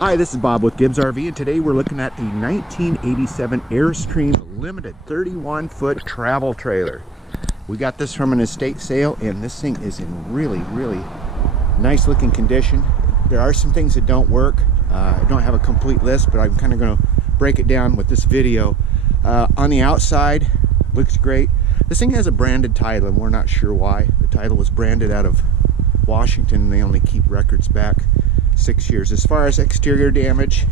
Hi, this is Bob with Gibbs RV, and today we're looking at a 1987 Airstream Limited 31-foot travel trailer. We got this from an estate sale, and this thing is in really nice looking condition. There are some things that don't work. I don't have a complete list, but I'm kind of going to break it down with this video. On the outside, looks great. This thing has a branded title, and we're not sure why. The title was branded out of Washington, and they only keep records back 6 years. As far as exterior damage,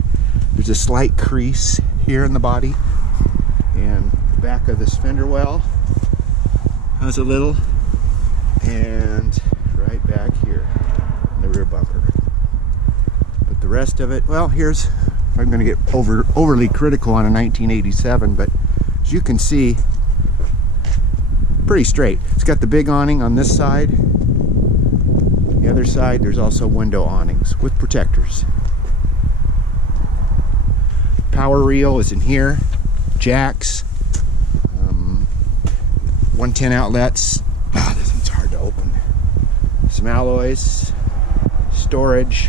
there's a slight crease here in the body, and the back of this fender well has a little, and right back here the rear bumper. But the rest of it, well, here's, if I'm going to get overly critical on a 1987, but as you can see, pretty straight. It's got the big awning on this side. The other side, there's also window awnings with protectors. Power reel is in here. Jacks. 110 outlets. This one's hard to open. Some alloys. Storage.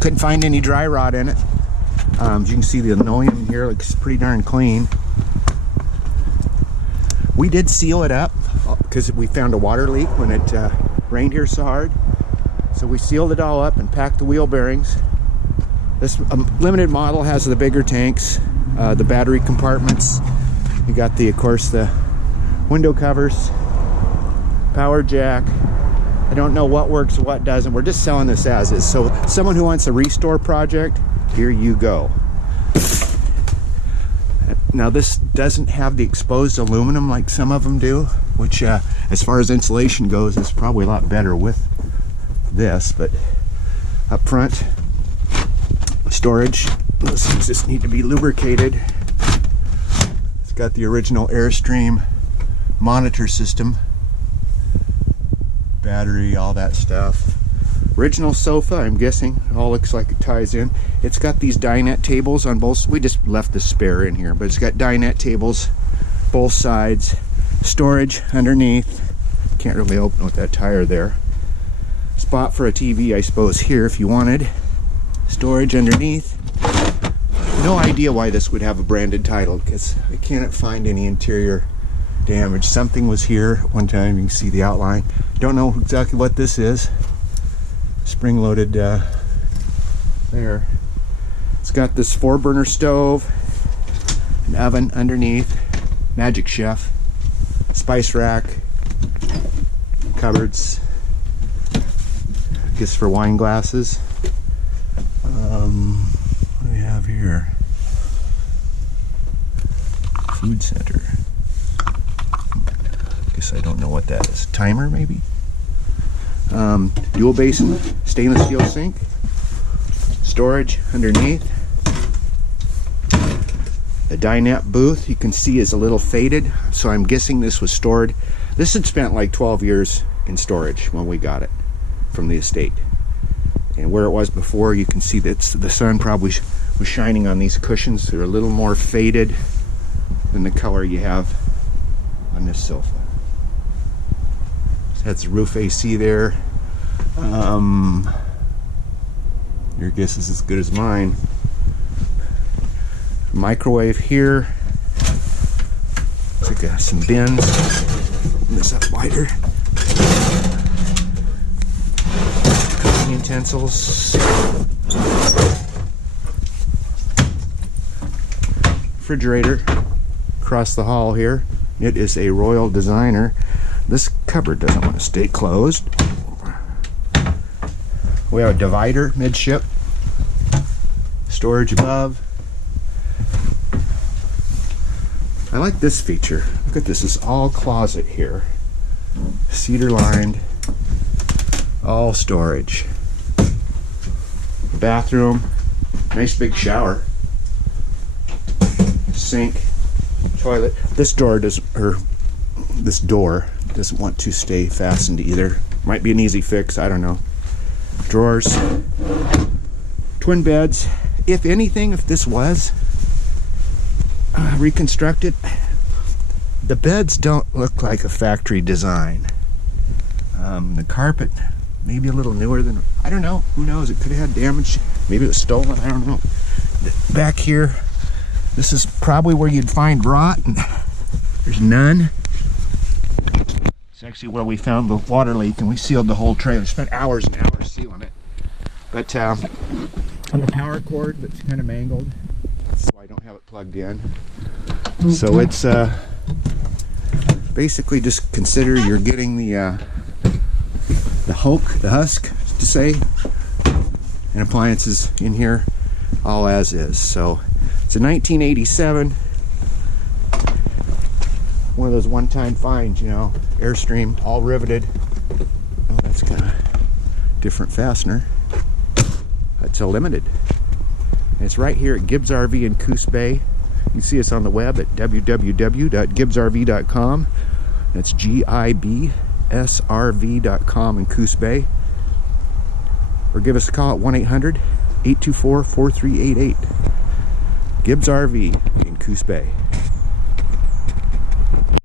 Couldn't find any dry rot in it. As you can see, the linoleum here looks pretty darn clean. We did seal it up because we found a water leak when it rained here so hard, so we sealed it all up and packed the wheel bearings. This limited model has the bigger tanks, the battery compartments. You got the, of course, the window covers, power jack. I don't know what works, what doesn't. We're just selling this as is. So someone who wants a restore project, here you go. Now this doesn't have the exposed aluminum like some of them do, which as far as insulation goes is probably a lot better with this. But up front, storage. Those things just need to be lubricated. It's got the original Airstream monitor system, battery, all that stuff. Original sofa, I'm guessing. It all looks like it ties in. It's got these dinette tables on both. We just left the spare in here, but it's got dinette tables both sides. Storage underneath. Can't really open with that tire there. Spot for a TV, I suppose, here if you wanted. Storage underneath. No idea why this would have a branded title, because I can't find any interior damage. Something was here one time. You can see the outline. Don't know exactly what this is. Spring-loaded there. It's got this 4-burner stove, an oven underneath, Magic Chef, spice rack, cupboards, I guess for wine glasses. What do we have here? Food center. I guess I don't know what that is. Timer, maybe? Dual basin, stainless steel sink, storage underneath. The dinette booth, you can see, is a little faded, so I'm guessing this was stored. This had spent like 12 years in storage when we got it from the estate. And where it was before, you can see that the sun probably was shining on these cushions. They're a little more faded than the color you have on this sofa. That's the roof AC there. Your guess is as good as mine. Microwave here. Looks like it has some bins. Open this up wider. Cooking utensils. Refrigerator across the hall here. It is a Royal Designer. This cupboard doesn't want to stay closed. We have a divider midship. Storage above. I like this feature. Look at this. It's all closet here. Cedar lined. All storage. Bathroom. Nice big shower. Sink. Toilet. This door doesn't want to stay fastened either. Might be an easy fix, I don't know. Drawers. Twin beds. If anything, if this was reconstructed, the beds don't look like a factory design. The carpet maybe a little newer than, I don't know, who knows, it could have had damage, maybe it was stolen, I don't know. Back here, this is probably where you'd find rot, and there's none. It's actually where we found the water leak, and we sealed the whole trailer. Spent hours and hours sealing it. But on the power cord, that's kind of mangled, so I don't have it plugged in. So it's basically, just consider you're getting the husk to say, and appliances in here all as is. So it's a 1987, one of those one-time finds, you know, Airstream, all riveted. Oh, that's kind of different fastener. It's a limited. And it's right here at Gibbs RV in Coos Bay. You can see us on the web at www.gibbsrv.com. That's GIBSRV.com in Coos Bay. Or give us a call at 1-800-824-4388. Gibbs RV in Coos Bay.